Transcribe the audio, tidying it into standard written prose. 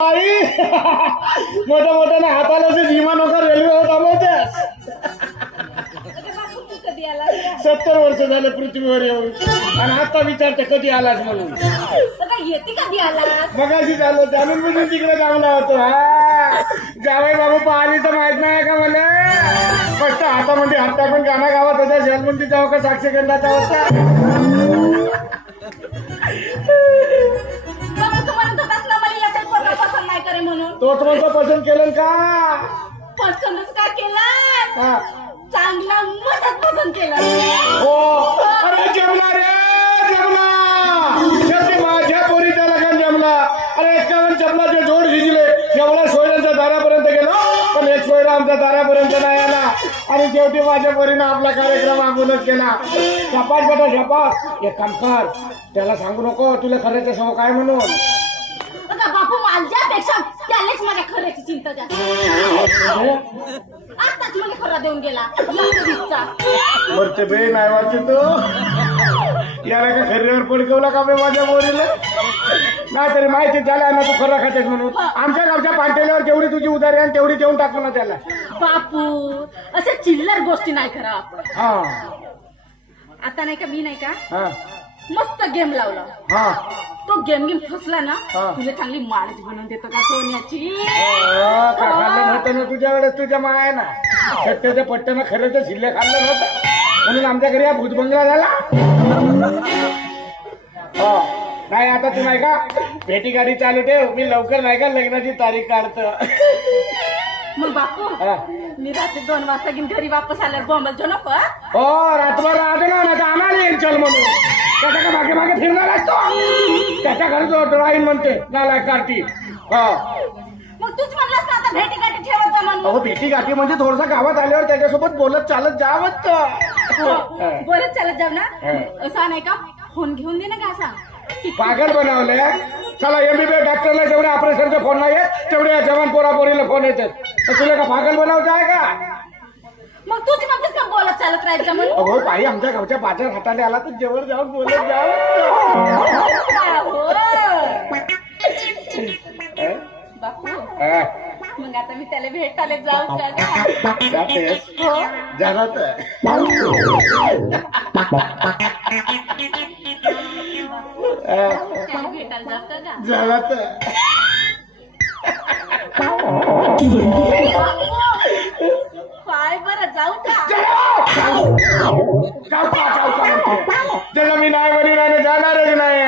आई मोठ्या मोठ्याने हाताला असे विमान वगैरे रेल्वे थांबवते. 70 वर्ष झाले पृथ्वीवर येऊन आणि आता विचारते कधी आलास म्हणून. येते कधी आलास? मगाशी झालो त्यानून मी तिकडे चांगला होतो. हा जावई बाबू पाहिली तर माहित नाही का मला. फक्त हातामध्ये हात टाकून गाणं गावात होत्या शेलमंती जाऊ का साक्षी गंधाचा होता. तोच म्हणतो पसंत केलं का? पसंतच का केला? चांगला मजाच पसंत केला. हो अरे जमला रे जमला. माझ्या पोरीचा लग्न जमला. अरे 51 चपलाचे जोड झिजले. एवढा सोयऱ्यांच्या दारापर्यंत गेलो पण एक सोयरा आमच्या दारापर्यंत नाही आला. आणि शेवटी माझ्या पोरीनं आपला कार्यक्रम आगूनच केला. झपास बेटा झपास. एक काम कर त्याला सांगू नको तुला खऱ्याच्या समोर काय म्हणून. बापू माझ्यापेक्षा त्यालाच माझ्या खऱ्याची चिंता जास्त. आताच मला खरा देऊन गेला. बरते बे नाही वाटते तो याला का खऱ्यावर पडकवला का बे माझ्या पोरीला. नाही तरी माहिती झाला ना तू खरा खातेस म्हणून. आमच्या गावच्या पांटेल्यावर जेवढी तुझी उधारी आणि तेवढी देऊन टाकू ना त्याला. बापू असे चिल्लर गोष्टी नाही करा आपण. हा आता नाही का मी नाही का हा मस्त गेम लावला. हा तो गेम फसला ना हा. तुला चांगली माळच बनवून देतो का सोन्याची. का खाल्लं नव्हतं ना तुझ्या वेळेस तुझ्या माय ना. सत्याच्या पट्ट्यानं खरं तर शिल्लक खाल्लं नव्हतं म्हणून आमच्या घरी हा भूतबंगला झाला. हो नाही आता तू नाही का भेटी गाडी चालू ठेव. मी लवकर नाही का लग्नाची तारीख काढतो. मग बापू मी रात्री 2 वाजता घेऊन घरी वापस आल्यावर बॉम्बलतो नको. हो रातभर राहतो ना नाही तर आम्हाला येईल चल म्हणून. त्याच्या का मागे मागे फिरणार असतो. त्याच्या घरी जो राहील म्हणते नालायक कार्टी. हो मग तूच म्हणलास ना आता भेटी गाठी ठेवत जा म्हणून. अहो भेटी गाठी म्हणजे थोडसा गावात आल्यावर त्याच्यासोबत बोलत चालत जावंच. बोलत चालत जाऊ ना. असं नाही का फोन घेऊन दे ना का असा. पागल बनवले. चला एमबीबीएस डॉक्टरला जेवढे ऑपरेशनचे फोन नाही तेवढे जवान पोरापोरीला फोन येतात. तुला का पागल बनवचं आहे का? मग तूच म्हणतेस का बोलत चालत राहायचं म्हणून. अहो बाई आमच्या गावच्या बाजार हाताने आला तर जवळ जाऊन बोलत जावं. बापू मग आता मी त्याला भेटायला जाऊ का? जातेस हो जाणार त्याला भेटायला जाऊ का? जाणार काय बरं जाऊ का? त्याला मी नाही म्हणी नाही जाणारच नाही.